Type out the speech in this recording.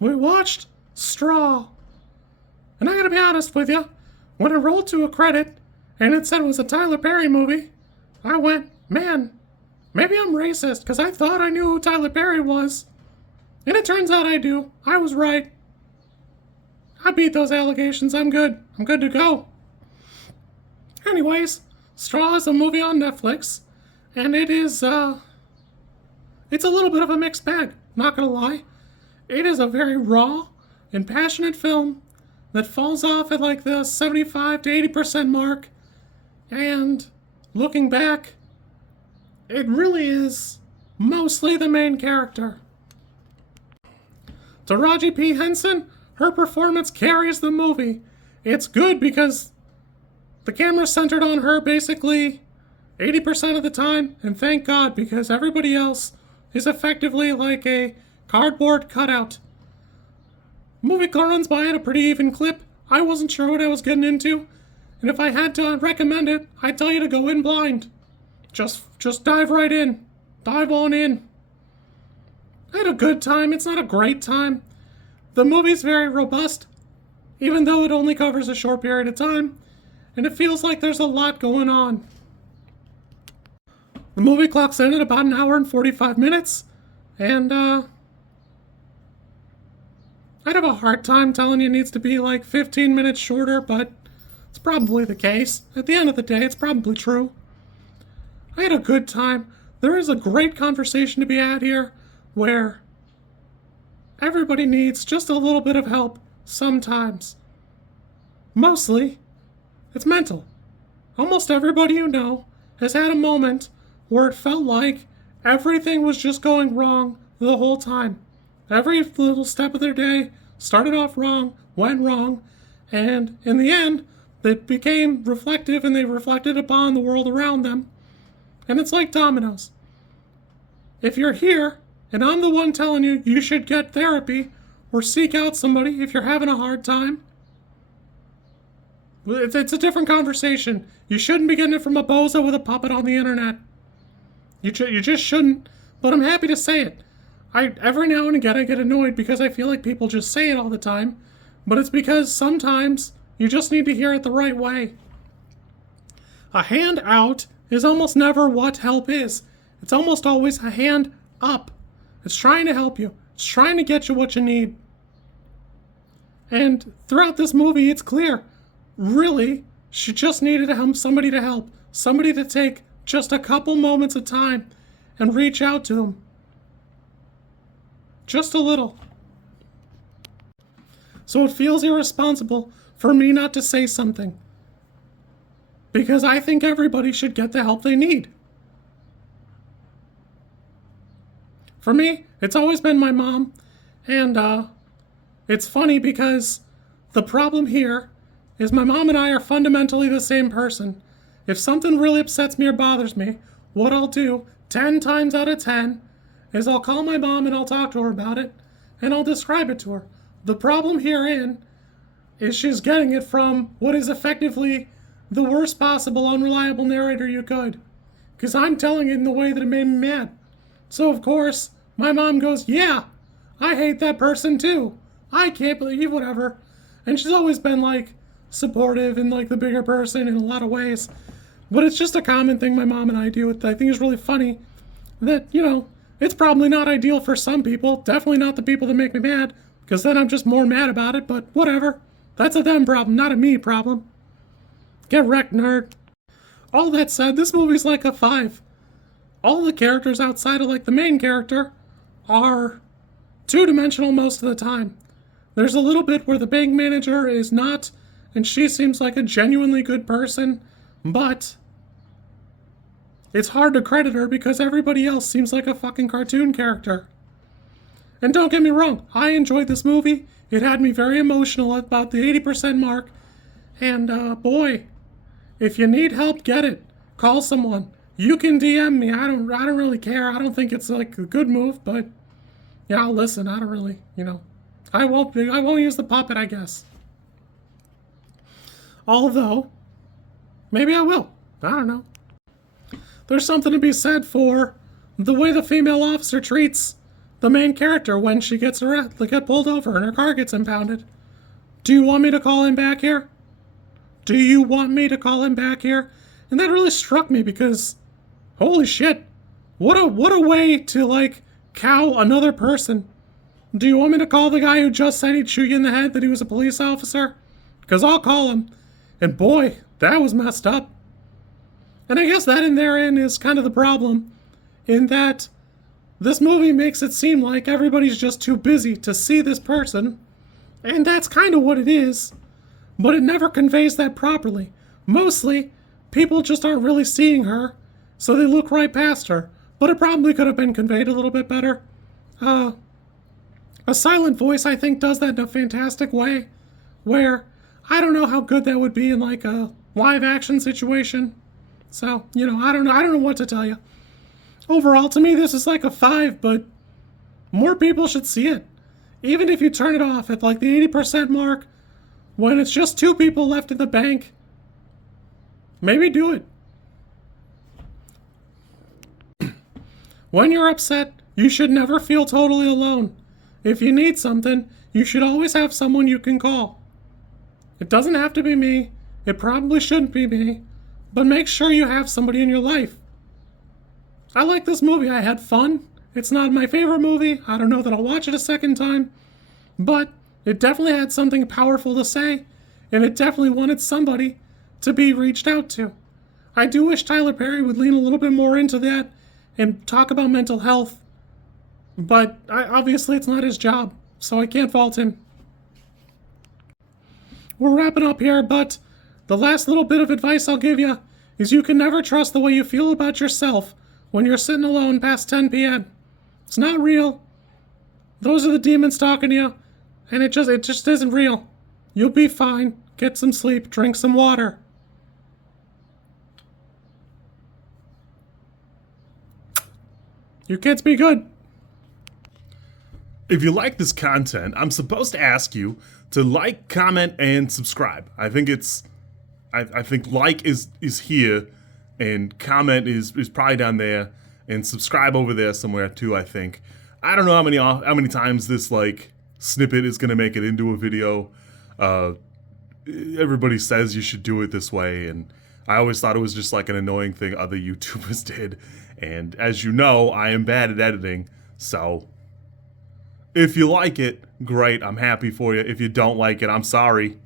we watched Straw. And I gotta be honest with you, when it rolled to a credit and it said it was a Tyler Perry movie, I went, man, maybe I'm racist because I thought I knew who Tyler Perry was. And it turns out I do. I was right. I beat those allegations. I'm good. I'm good to go. Anyways, Straw is a movie on Netflix, and it is, it's a little bit of a mixed bag, not gonna lie. It is a very raw and passionate film that falls off at like the 75 to 80% mark, and looking back, it really is mostly the main character. Taraji P. Henson, her performance carries the movie. It's good because the camera's centered on her basically 80% of the time, and thank God, because everybody else is effectively like a cardboard cutout. Movie runs by at a pretty even clip. I wasn't sure what I was getting into, and if I had to recommend it, I'd tell you to go in blind. Just dive right in. Dive on in. I had a good time. It's not a great time. The movie's very robust, even though it only covers a short period of time, and it feels like there's a lot going on. The movie clocks in at about an hour and 45 minutes, and I'd have a hard time telling you it needs to be like 15 minutes shorter, but it's probably the case. At the end of the day, it's probably true. I had a good time. There is a great conversation to be had here where everybody needs just a little bit of help sometimes. Mostly, it's mental. Almost everybody you know has had a moment where it felt like everything was just going wrong the whole time. Every little step of their day started off wrong, went wrong, and in the end, it became reflective and they reflected upon the world around them. And it's like dominoes. If you're here, and I'm the one telling you you should get therapy or seek out somebody if you're having a hard time, it's a different conversation. You shouldn't be getting it from a bozo with a puppet on the internet. You just shouldn't, but I'm happy to say it. Every now and again I get annoyed because I feel like people just say it all the time, but it's because sometimes you just need to hear it the right way. A hand out is almost never what help is. It's almost always a hand up. It's trying to help you. It's trying to get you what you need. And throughout this movie, it's clear. Really, she just needed somebody to help. Somebody to take just a couple moments of time and reach out to them. Just a little. So it feels irresponsible for me not to say something. Because I think everybody should get the help they need. For me, it's always been my mom, and it's funny because the problem here is my mom and I are fundamentally the same person. If something really upsets me or bothers me, what I'll do 10 times out of 10 is I'll call my mom and I'll talk to her about it, and I'll describe it to her. The problem herein is she's getting it from what is effectively the worst possible unreliable narrator you could. Because I'm telling it in the way that it made me mad. So of course, my mom goes, yeah, I hate that person too. I can't believe whatever. And she's always been like supportive and like the bigger person in a lot of ways. But it's just a common thing my mom and I do. I think it's really funny that, it's probably not ideal for some people. Definitely not the people that make me mad. Because then I'm just more mad about it, but whatever. That's a them problem, not a me problem. Get wrecked, nerd. All that said, this movie's like a 5. All the characters outside of like the main character are two-dimensional most of the time. There's a little bit where the bank manager is not, and she seems like a genuinely good person, but it's hard to credit her because everybody else seems like a fucking cartoon character. And don't get me wrong, I enjoyed this movie. It had me very emotional at about the 80% mark, and boy, if you need help, get it. Call someone. You can DM me. I don't really care. I don't think it's like a good move, but yeah, I'll listen. I don't really, I won't use the puppet, I guess. Although, maybe I will. I don't know. There's something to be said for the way the female officer treats the main character when she gets get pulled over and her car gets impounded. Do you want me to call him back here? Do you want me to call him back here? And that really struck me because, holy shit, what a way to, like, cow another person. Do you want me to call the guy who just said he'd shoot you in the head that he was a police officer? Because I'll call him. And boy, that was messed up. And I guess that in therein is kind of the problem, in that this movie makes it seem like everybody's just too busy to see this person, and that's kind of what it is, but it never conveys that properly. Mostly, people just aren't really seeing her, so they look right past her, but it probably could have been conveyed a little bit better. A silent voice, I think, does that in a fantastic way, where I don't know how good that would be in, like, a live action situation. So, I don't know what to tell you. Overall, to me, this is like a 5, but more people should see it. Even if you turn it off at like the 80% mark, when it's just 2 people left in the bank, maybe do it. When you're upset, you should never feel totally alone. If you need something, you should always have someone you can call. It doesn't have to be me. It probably shouldn't be me. But make sure you have somebody in your life. I like this movie. I had fun. It's not my favorite movie. I don't know that I'll watch it a second time. But it definitely had something powerful to say. And it definitely wanted somebody to be reached out to. I do wish Tyler Perry would lean a little bit more into that and talk about mental health. But obviously it's not his job, so I can't fault him. We're wrapping up here, but the last little bit of advice I'll give you is you can never trust the way you feel about yourself when you're sitting alone past 10 p.m. It's not real. Those are the demons talking to you, and it just isn't real. You'll be fine. Get some sleep, drink some water. You kids be good. If you like this content, I'm supposed to ask you to like, comment, and subscribe. I think like is here, and comment is probably down there, and subscribe over there somewhere too. I think. I don't know how many times this like snippet is gonna make it into a video. Everybody says you should do it this way, and I always thought it was just like an annoying thing other YouTubers did. And as you know, I am bad at editing, so if you like it, great, I'm happy for you. If you don't like it, I'm sorry.